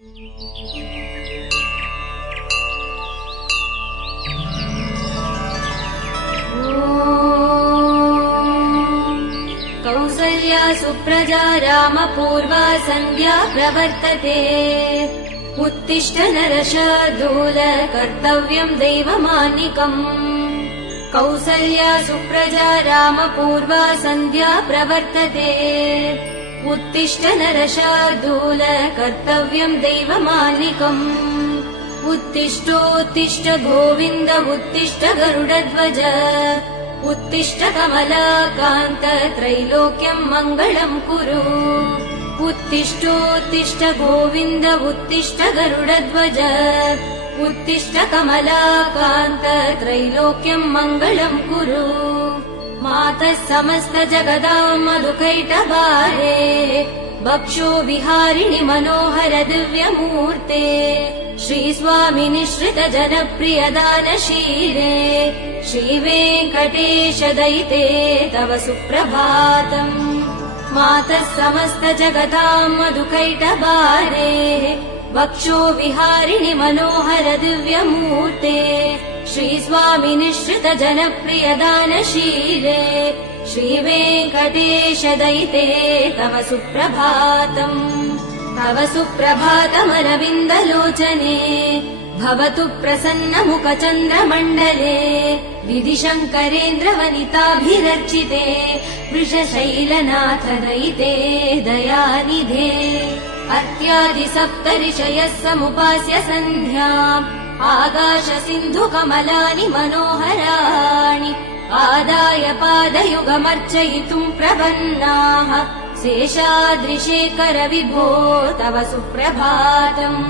कौसल्या सुप्रजा रामपूर्वा सन्ध्या प्रवर्तते। उत्तिष्ठ नरशार्दूल कर्तव्यम् दैवमानिकम्। कौसल्या सुप्रजा रामपूर्वा सन्ध्या प्रवर्तते। उत्तिष्ठ नरशार्दूल कर्तव्यम् दैवमानिकम्। उत्तिष्ठोत्तिष्ठ गोविन्द उत्तिष्ठ गरुडध्वज। उत्तिष्ठ कमलाकान्त त्रैलोक्यम् मङ्गलम् कुरु। उत्तिष्ठोत्तिष्ठ गोविन्द उत्तिष्ठ गरुडध्वज। उत्तिष्ठ कमलाकान्त त्रैलोक्यम् मङ्गलम् कुरु। मातः समस्त जगदाम् मधुकैटभारे। वक्षो विहारिणि मनोहर दिव्यमूर्ते। श्रीस्वामि निःश्रित जनप्रिय दानशीले। श्रीवेङ्कटेश दयिते तव सुप्रभातम्। मातः समस्त जगताम् मधुकैटभारे। वक्षो विहारिणि मनोहर दिव्यमूर्ते। श्रीस्वामि निःश्रित जनप्रिय दानशीले। श्रीवेङ्कटेश दयिते तव सुप्रभातम्। तव सुप्रभातमरविन्दलोचने। भवतु प्रसन्नमुखचन्द्रमण्डले। विधिशङ्करेन्द्र वनिताभिरर्चिते। वृषशैलनाथ दयिते दयानिधे। अर्त्यादि सप्तऋषयः समुपास्य सन्ध्याम्। आकाश सिन्धु कमलानि मनोहराणि। आदाय पादयुगमर्चयितुम् प्रपन्नाः। शेषाद्रिशेखर विभो तव सुप्रभातम्।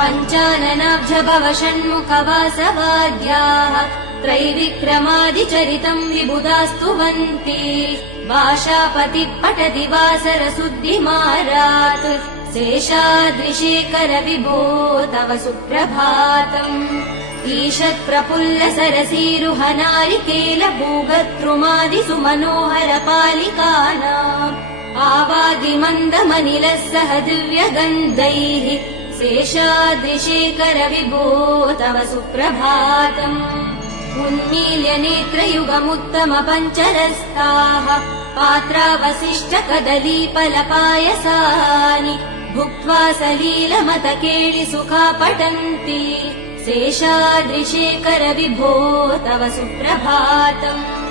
पञ्चाननाब्ज भव षण्मुख वासवाद्याः। त्रैविक्रमादिचरितम् विबुधास्तुवन्ति। भाषापतिः पठति वासरशुद्धिमारात्। शेषाद्रिशेखर विभो तव सुप्रभातम्। ईषत् प्रफुल्ल सरसीरुहनारिकेल भूगत्रुमादिसु मनोहर पालिकानाम्। आवादिमन्दमनिलः सह दिव्यगन्धैः। शेषाद्रिशेखर विभो तव सुप्रभातम्। उन्मील्य नेत्रयुगमुत्तम पञ्चरस्ताः। पात्रावशिष्ट कदलीफलपायसानि। भुक्त्वा सलीलमतकेळि सुखा पठन्ति। शेषाद्रिशेखर विभो तव सुप्रभातम्।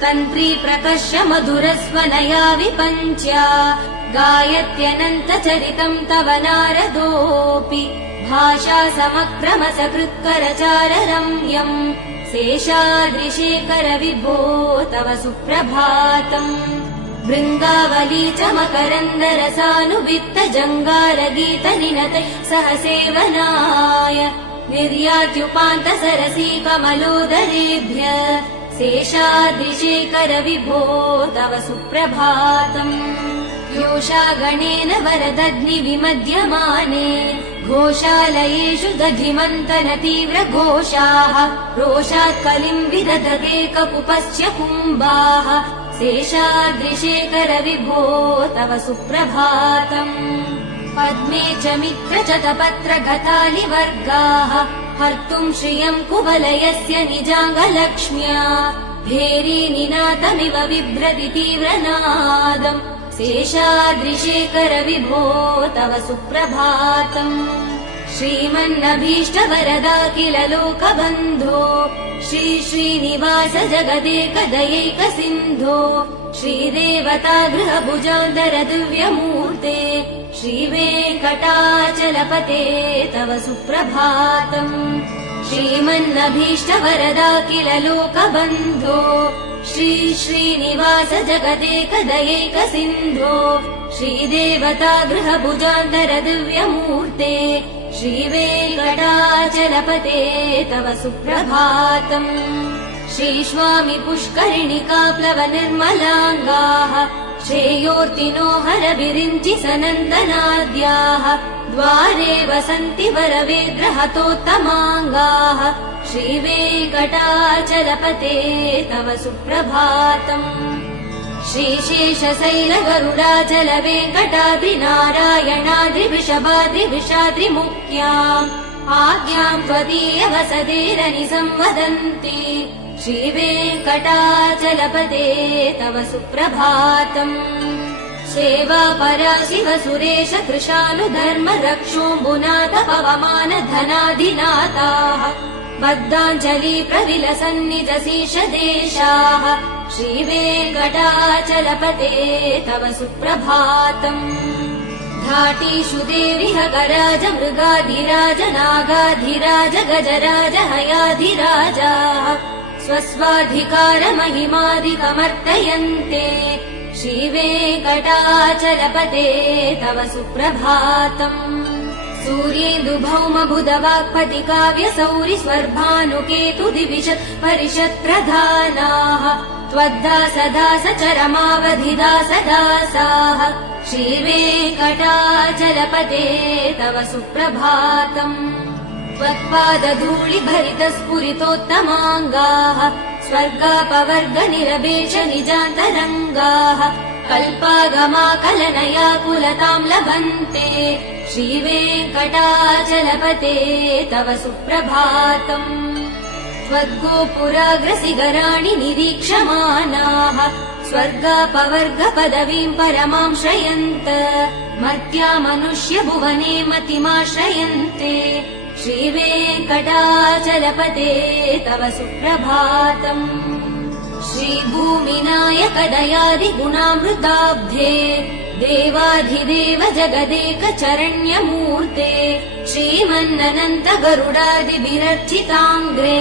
तन्त्री प्रकर्ष मधुरस्वनया विपञ्च्या। गायत्यनन्त चरितम् तव नारदोऽपि। भाषा समक्रम सकृत्करचार रम्यम्। शेषाद्रिशेखर विभो तव सुप्रभातम्। भृङ्गावली च मकरन्दरसानुवित्त जङ्गार गीत निनतैः सह सेवनाय। निर्यात्युपान्त सरसी कमलोदरेभ्य। शेषाद्रिशेखर विभो तव सुप्रभातम्। योषा गणेन वरदग्नि विमध्यमाने। घोषालयेषु दधिमन्तन तीव्र घोषाः। रोषात् कलिम् विदधते ककुपश्च कुम्भाः। शेषाद्रिशेखर विभो तव सुप्रभातम्। पद्मे च मित्र च तपत्र गतालिवर्गाः। हर्तुम् श्रियम् कुवलयस्य निजाङ्गलक्ष्म्या। भेरी निनादमिव बिभ्रति तीव्रनादम्। शेषाद्रिशेखर विभो तव सुप्रभातम्। श्रीमन्नभीष्ट वरदाखिल लोकबन्धो। श्री श्रीनिवास जगदेक दयैक सिन्धो। श्रीदेवता गृहभुजान्तर दिव्यमूर्ते। श्रीवेङ्कटाचलपते तव सुप्रभातम्। श्रीमन्नभीष्ट वरदाखिल लोकबन्धो। श्री श्रीनिवास जगदेक दयैक सिन्धो। श्रीदेवता गृहभुजान्तर दिव्यमूर्ते। श्रीवेङ्कटाचलपते तव सुप्रभातम्। श्रीस्वामि पुष्करिणिका प्लव निर्मलाङ्गाः। श्रेयोर्तिनो हर विरिञ्चि सनन्दनाद्याः। द्वारे वसन्ति वरवेद्रहतोत्तमाङ्गाः। श्रीवेङ्कटाचलपते तव सुप्रभातम्। श्रीशेषशैलगरुडाचल वेङ्कटाद्रिनारायणाद्रिवृषभाद्रिविषाद्रिमुख्याम् आज्ञाम् त्वदीय वसतेरनिसंवदन्ति श्रीवेङ्कटाचलपते तव सुप्रभातम् सेवा परा शिव सुरेश कृशानुधर्म रक्षोऽम्बुनाथ पवमान धनाधिनाथाः बद्धाञ्जलि प्रविलसन्निजशीष देशाः श्रीवेङ्कटाचलपते तव सुप्रभातम् घाटीषु देविह गराज मृगाधिराज नागाधिराज गजराज हयाधिराजाः स्वस्वाधिकार महिमादिकमर्तयन्ते श्रीवेङ्कटाचलपते तव सुप्रभातम् सूर्येन्दुभौम बुधवाक्पति काव्य सौरि स्वर्भानुकेतु दिविशत् परिषत् प्रधानाः त्वद्दासदास चरमावधिदासदासाः श्रीवेङ्कटाचलपते तव सुप्रभातम् त्वत्पादधूलिभरित स्फुरितोत्तमाङ्गाः स्वर्गापवर्ग निरवेश निजान्तरङ्गाः कल्पागमाकलनयाकुलताम् लभन्ते श्रीवेङ्कटाचलपते तव सुप्रभातम् त्वद्गोपुराग्रसिगराणि निरीक्षमाणाः स्वर्गापवर्ग पदवीम् परमाम् श्रयन्त मर्त्या मनुष्य भुवने मतिमाश्रयन्ते श्रीवेङ्कटाचलपते तव सुप्रभातम् श्रीभूमिनायक दयादिगुणामृताब्धे देवाधिदेव जगदेक चरण्यमूर्ते श्रीमन्ननन्त गरुडादिभिरर्चिताङ्ग्रे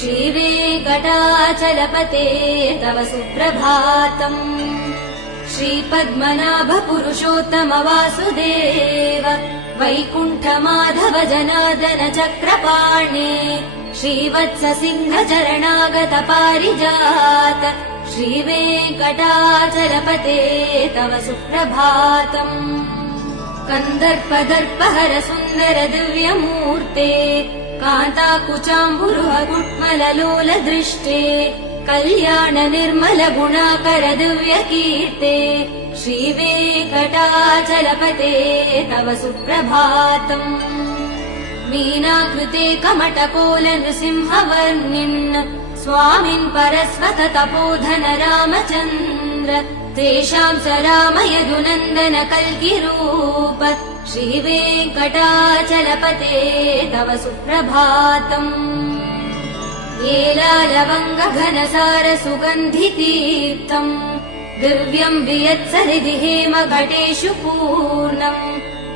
श्रीवेङ्कटाचलपते तव सुप्रभातम् श्रीपद्मनाभ पुरुषोत्तम वासुदेव वैकुण्ठ माधव जनार्दन चक्रपाणे श्रीवत्स सिंह चरणागत पारिजात श्रीवेङ्कटाचलपते तव सुप्रभातम् कन्दर्पदर्पहर सुन्दर दिव्यमूर्ते कान्ताकुचाम्बुरुह कुट्मललोल दृष्टे कल्याण निर्मल गुणाकर दिव्यकीर्ते श्रीवेङ्कटाचलपते तव सुप्रभातम् मीनाकृते कमटकोल नृसिंहवर्णिन् स्वामिन् परस्वत तपोधन रामचन्द्र तेषां स राम यदुनन्दन कल्किरूप श्रीवेङ्कटाचलपते तव सुप्रभातम् एलालवङ्ग घनसार सुगन्धितीर्थम् दिव्यम् वियत्सरिधि हेम घटेषु पूर्णम्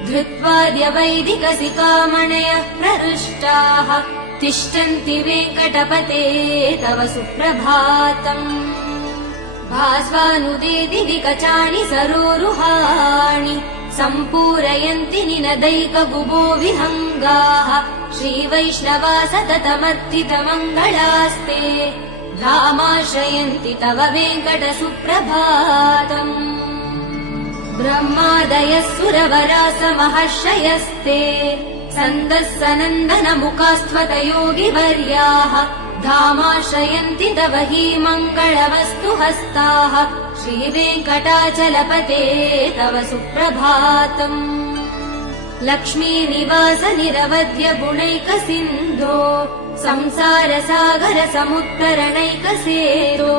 धृत्वाद्य वैदिकसिकामणयः प्रहृष्टाः तिष्ठन्ति वेङ्कटपते तव सुप्रभातम् भास्वानुदेति विकचानि सरोरुहाणि सम्पूरयन्ति निनदैकगुबो विहङ्गाः श्रीवैष्णवा सततमर्थितमङ्गलास्ते धामाश्रयन्ति तव वेङ्कट सुप्रभातम् ब्रह्मादयः सुरवरास महर्षयस्ते सन्दः सनन्दन मुखास्त्वत योगिवर्याः धामाश्रयन्ति तव हि मङ्गलवस्तु हस्ताः श्रीवेङ्कटाचलपते तव सुप्रभातम् लक्ष्मीनिवास निरवध्य गुणैक सिन्धो संसार सागर समुत्तरणैक सेतो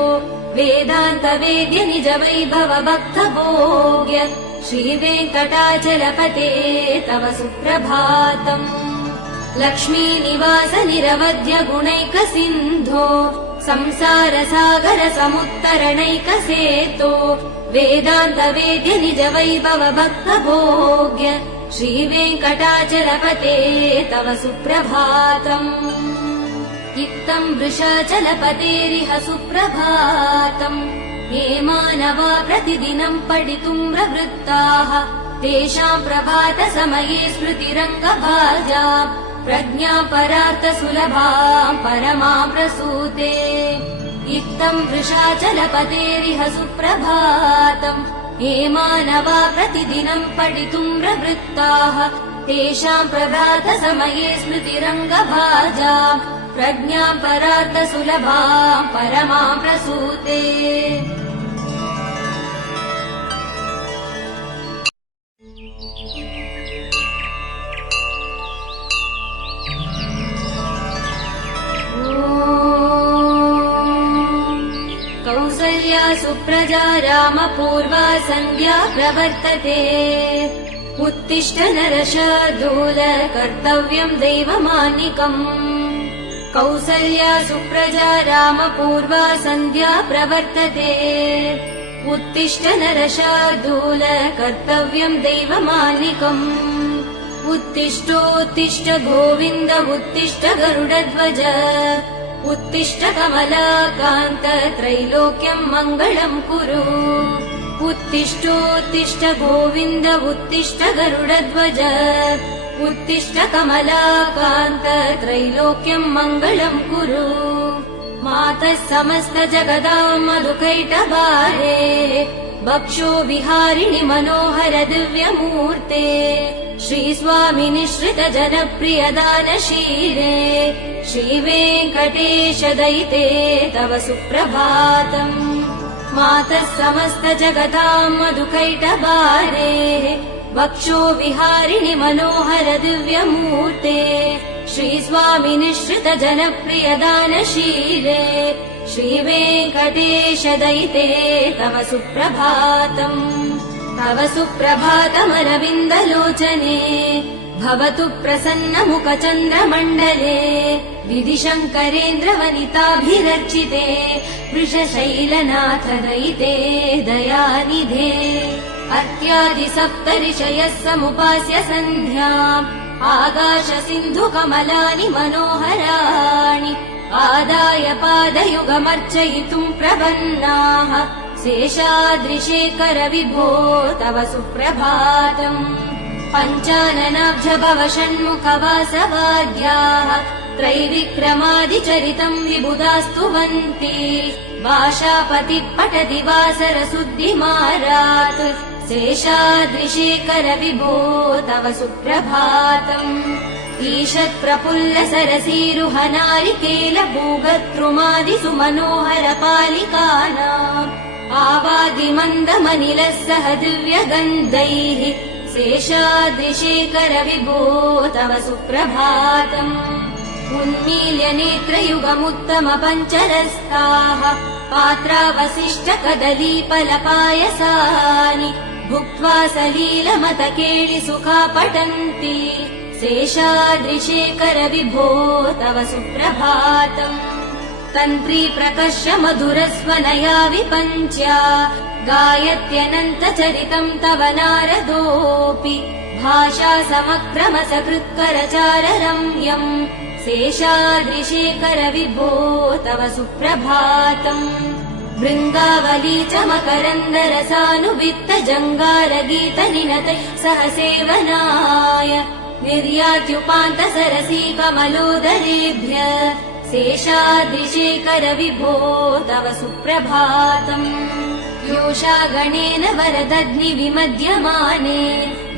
वेदान्त वेद्य निज वैभव भक्त भोग्य श्रीवेङ्कटाचलपते तव सुप्रभातम् लक्ष्मीनिवास निरवध्य गुणैक सिन्धो संसार सागर समुत्तरणैक सेतो वेदान्त वेद्य निज वैभव भक्त भोग्य श्रीवेङ्कटाचलपते तव सुप्रभातम् इत्थम् वृषाचलपतेरिह सुप्रभातम् ये मानवा प्रतिदिनम् पठितुम् प्रवृत्ताः तेषाम् प्रभात समये स्मृतिरङ्गभाजा प्रज्ञा परार्थ सुलभाम् परमाम् प्रसूते इत्थम् वृषाचलपतेरिह सुप्रभातम् ये मानवा प्रतिदिनम् पठितुम् प्रवृत्ताः तेषाम् प्रभात समये स्मृतिरङ्गभाजा प्रज्ञा परार्थ सुलभाम् परमाम् प्रसूते। सुप्रजा रामपूर्वा सन्ध्या प्रवर्तते उत्तिष्ठ नरशार्दूल कर्तव्यम् दैवमानिकम् कौसल्या सुप्रजा रामपूर्वा सन्ध्या प्रवर्तते उत्तिष्ठ नरशार्दूल कर्तव्यम् दैवमानिकम् उत्तिष्ठोत्तिष्ठ गोविन्द उत्तिष्ठ गरुडध्वज उत्तिष्ठ कमलाकान्त त्रैलोक्यम् मङ्गलम् कुरु उत्तिष्ठोत्तिष्ठ गोविन्द उत्तिष्ठ गरुडध्वज उत्तिष्ठ कमलाकान्त त्रैलोक्यम् मङ्गलम् कुरु मातः समस्त जगदाम् मधुकैटभारे भक्षो विहारिणि मनोहर दिव्यमूर्ते श्रीस्वामि निःश्रित जनप्रिय दानशीले श्रीवेङ्कटेश दयिते तव सुप्रभातम् मातः समस्त जगताम् मधुकैटभारे भक्षो विहारिणि मनोहर दिव्यमूर्ते श्रीस्वामि निःश्रित जनप्रिय दानशीले श्रीवेङ्कटेश दयिते तव सुप्रभातम् तव सुप्रभातमरविन्दलोचने भवतु प्रसन्न मुख चन्द्रमण्डले विधिशङ्करेन्द्र वनिताभिरर्चिते वृषशैलनाथ दयिते दयानिधे अर्त्यादि सप्तऋषयः समुपास्य सन्ध्याम् आकाश सिन्धु कमलानि मनोहराणि आदाय पादयुगमर्चयितुम् प्रपन्नाः शेषाद्रिशेखर विभो तव सुप्रभातम् पञ्चाननाब्ज भव षण्मुख वासवाद्याः त्रैविक्रमादिचरितम् विबुधास्तुवन्ति भाषापतिः पठति वासर सुद्धिमारात् शेषाद्रिशेखर विभो तव सुप्रभातम् ईषत् प्रफुल्ल सरसीरुह नारिकेल भूगत्रुमादिसु मनोहर पालिकानाम् आवादिमन्दमनिलः सह दिव्यगन्धैः शेषाद्रिशेखर विभो तव सुप्रभातम् उन्मील्य नेत्रयुगमुत्तम पञ्चरस्ताः पात्रावशिष्ट कदलीफलपायसानि भुक्त्वा सलीलमत केळि सुखा पठन्ति शेषाद्रिशेखर विभो तव सुप्रभातम् तन्त्री प्रकर्ष मधुरस्वनया विपञ्च्या गायत्यनन्त चरितम् तव नारदोऽपि भाषा समक्रम सकृत्करचार रम्यम् शेषाद्रिशेखर विभो तव सुप्रभातम् भृङ्गावली च मकरन्दरसानुवित्त जङ्गार गीत निनतैः सह सेवनाय निर्यात्युपान्त सरसी कमलोदरेभ्य शेषाद्रिशेखर विभो तव सुप्रभातम् योषा गणेन वरदग्नि विमध्यमाने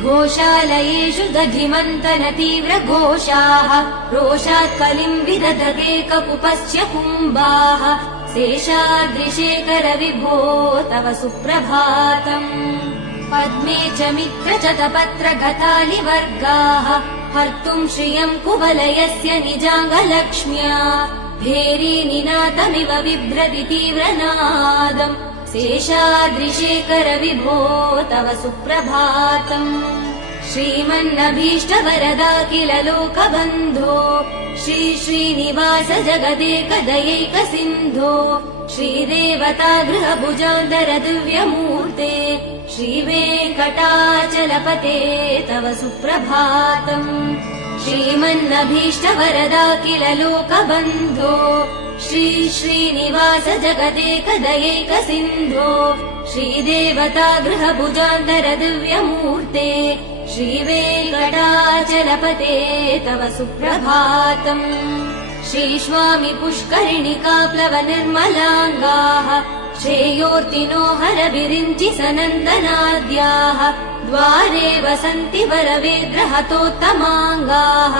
घोषालयेषु दधिमन्तन तीव्र घोषाः रोषात् कलिम् विदधते कपुपश्च कुम्भाः शेषाद्रिशेखर विभो तव सुप्रभातम् पद्मे च मित्र च तपत्र गतालिवर्गाः हर्तुम् श्रियम् कुवलयस्य निजाङ्गलक्ष्म्या भेरी निनादमिव बिभ्रति तीव्रनादम् शेषाद्रिशेखर विभो तव सुप्रभातम् श्रीमन्नभीष्ट वरदा किल लोकबन्धो श्री श्रीनिवास जगदेक दयैक सिन्धो श्रीदेवता गृहभुजान्तर दिव्यमूर्ते श्रीवेङ्कटाचलपते तव सुप्रभातम् श्रीमन्नभीष्ट वरदा किल लोकबन्धो श्री श्रीनिवास जगदेक दयैक सिन्धो श्रीदेवता गृहभुजान्तर दिव्यमूर्ते श्रीवेङ्कटाचलपते तव सुप्रभातम् श्रीस्वामि पुष्करिणिकाप्लव निर्मलाङ्गाः श्रेयोर्तिनो हर विरिञ्चि सनन्दनाद्याः द्वारे वसन्ति वरवेद्रहतोत्तमाङ्गाः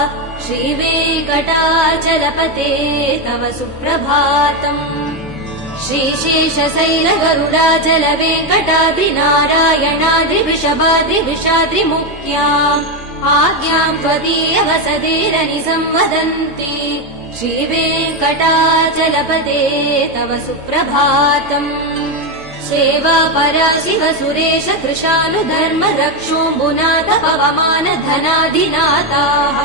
श्रीवेङ्कटाचलपते तव सुप्रभातम् श्रीशेषशैल गरुडाचल वेङ्कटाद्रि नारायणाद्रि वृषभाद्रि वृषाद्रिमुख्याम् आज्ञाम् त्वदीय वसदेरनि संवदन्ति श्रीवेङ्कटाचलपते तव सुप्रभातम् सेवा परा शिव सुरेश कृशानुधर्म रक्षोऽम्बुनाथ पवमान धनाधिनाथाः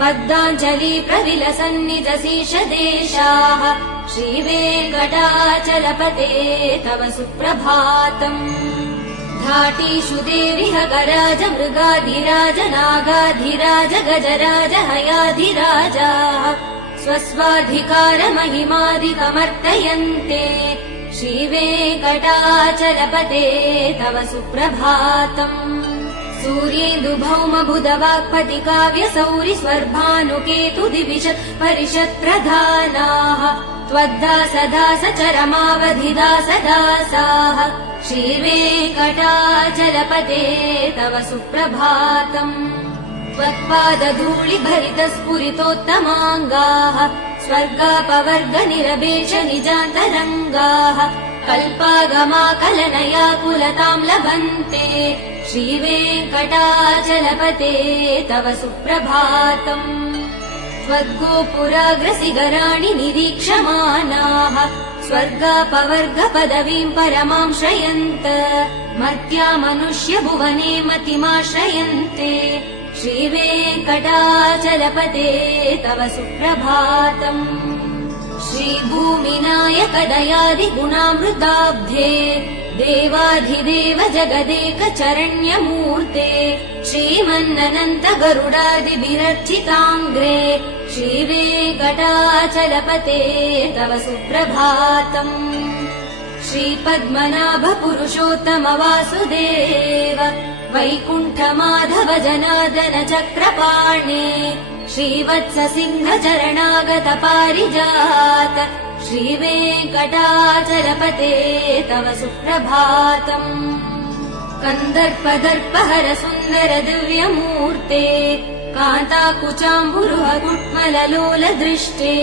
बद्धाञ्जलि प्रविलसन्निजशीष देशाः श्रीवेङ्कटाचलपते तव सुप्रभातम् घाटीषु देविह गराज मृगाधिराज नागाधिराज गजराज हयाधिराजाः स्वस्वाधिकार महिमादिकमर्तयन्ते श्रीवेङ्कटाचलपते तव सुप्रभातम् सूर्येन्दुभौम बुधवाक्पति काव्य सौरि स्वर्भानुकेतु दिविशत् परिषत् प्रधानाः त्वद्दासदास चरमावधिदासदासाः श्रीवेङ्कटाचलपते तव सुप्रभातम् त्वत्पादधूलिभरित स्फुरितोत्तमाङ्गाः स्वर्गापवर्ग निरपेक्ष निजान्तरङ्गाः कल्पागमाकलनयाकुलताम् लभन्ते श्रीवेङ्कटाचलपते तव सुप्रभातम् त्वद्गोपुराग्रसिगराणि निरीक्षमाणाः स्वर्गापवर्ग पदवीम् परमाम् श्रयन्त मर्त्या मनुष्य भुवने मतिमाश्रयन्ते श्रीवेङ्कटाचलपते तव सुप्रभातम् श्रीभूमिनायक दयादिगुणामृताब्धे देवाधिदेव जगदेक चरण्यमूर्ते श्रीमन्ननन्त गरुडादिभिरर्चिताङ्ग्रे श्रीवेङ्कटाचलपते तव सुप्रभातम् श्रीपद्मनाभ पुरुषोत्तम वासुदेव वैकुण्ठमाधव जनार्दन चक्रपाणे श्रीवत्स सिंह चरणागत पारिजात श्रीवेङ्कटाचलपते तव सुप्रभातम् कन्दर्पदर्पहर सुन्दर दिव्यमूर्ते कान्ताकुचाम्बुरुह कुट्मललोल दृष्टे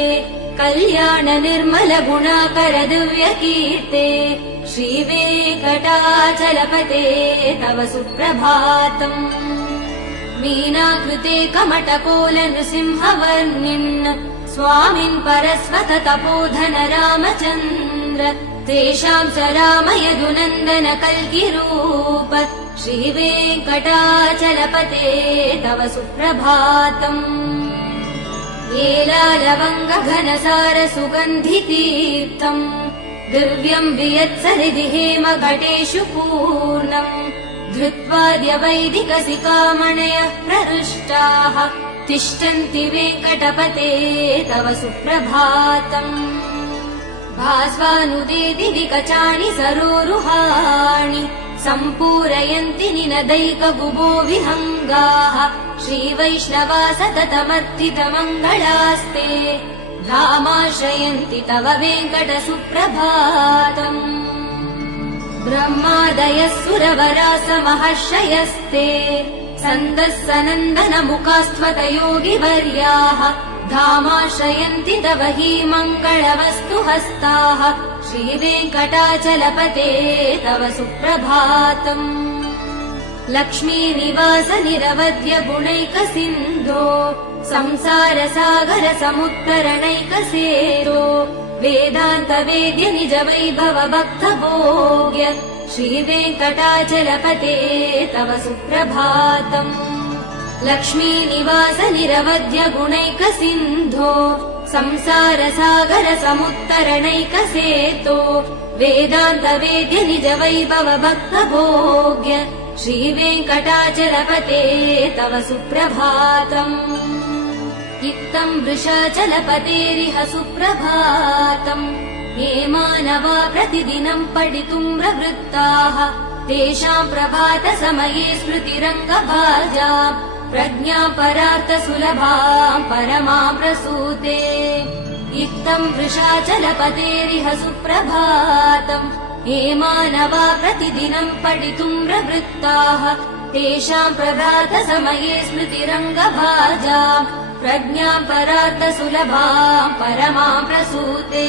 कल्याण निर्मल गुणाकर दिव्यकीर्ते श्रीवेङ्कटाचलपते तव सुप्रभातम् मीनाकृते कमटकोल नृसिंहवर्णिन् स्वामिन् परस्वत तपोधन रामचन्द्र तेषाम् च राम यदुनन्दन कल्किरूप श्रीवेङ्कटाचलपते तव सुप्रभातम् येलालवङ्ग घनसार सुगन्धितीर्थम् दिव्यम् वियत्सहृदि हेम घटेषु पूर्णम् धृत्वाद्य वैदिकसिकामणयः प्रहृष्टाः तिष्ठन्ति वेङ्कटपते तव सुप्रभातम् भास्वानुदेति विकचानि सरोरुहाणि सम्पूरयन्ति निनदैकगुबो विहङ्गाः श्रीवैष्णवा सततमर्थितमङ्गलास्ते धामाश्रयन्ति तव वेङ्कट सुप्रभातम् ब्रह्मादयः सुरवरास महर्षयस्ते सन्दः सनन्दन मुखास्त्वत योगिवर्याः धामाश्रयन्ति तव हि मङ्गलवस्तु हस्ताः श्रीवेङ्कटाचलपते तव सुप्रभातम् लक्ष्मीनिवास निरवध्य गुणैक सिन्धो संसार सागर समुत्तरणैकसेरो वेदान्त वेद्य निज वैभव भक्त भोग्य श्रीवेङ्कटाचलपते तव सुप्रभातम् लक्ष्मीनिवास निरवध्य गुणैक सिन्धो संसार सागर समुत्तरणैकसेतो वेदान्त वेद्य निज वैभव भक्त भोग्य श्रीवेङ्कटाचलपते तव सुप्रभातम् इत्थम् वृषाचलपतेरिह सुप्रभातम् ये मानवा प्रतिदिनम् पठितुम् प्रवृत्ताः तेषाम् प्रभात समये स्मृतिरङ्गभाजा प्रज्ञा परार्थ सुलभाम् परमा प्रसूते इत्थम् वृषाचलपतेरिह सुप्रभातम् ये मानवा प्रतिदिनम् पठितुम् प्रवृत्ताः तेषाम् प्रभात समये स्मृतिरङ्गभाजा प्रज्ञा परार्थ सुलभाम् परमा प्रसूते।